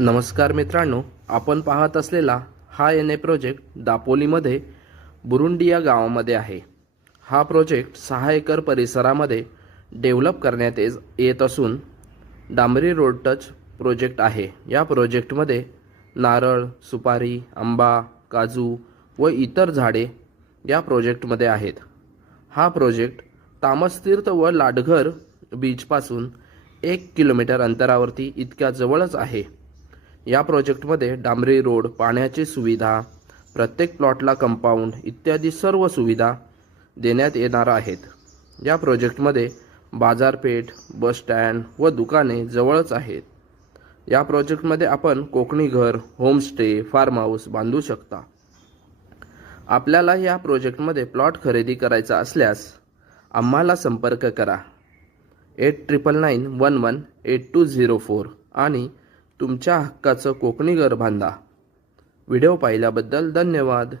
नमस्कार मित्रांनो, आपण पाहत असलेला हा प्रोजेक्ट दापोलीमध्ये बुरुंडी या गावामध्ये आहे। हा प्रोजेक्ट 6 एकर परिसरामध्ये डेव्हलप करण्यात येत असून डांबरी रोड टच प्रोजेक्ट आहे। या प्रोजेक्टमध्ये नारळ, सुपारी, आंबा, काजू व इतर झाडे या प्रोजेक्टमध्ये आहेत। हा प्रोजेक्ट तामसतीर्थ व लाडघर बीचपासून 1 किलोमीटर अंतरावरती इतक्या जवळच आहे। या प्रोजेक्टमध्ये डांबरी रोड, पाण्याची सुविधा, प्रत्येक प्लॉटला कंपाऊंड इत्यादी सर्व सुविधा देण्यात येणार आहेत। या प्रोजेक्टमध्ये बाजारपेठ, बस स्टँड व दुकाने जवळच आहेत। या प्रोजेक्टमध्ये आपण कोकणी घर, होमस्टे, फार्म हाऊस बांधू शकता। आपल्याला या प्रोजेक्टमध्ये प्लॉट खरेदी करायचा असल्यास आम्हाला संपर्क करा 8999118204 आणि तुमच्या हक्काचं कोकणी घर बांधा। व्हिडिओ पाहिल्याबद्दल धन्यवाद।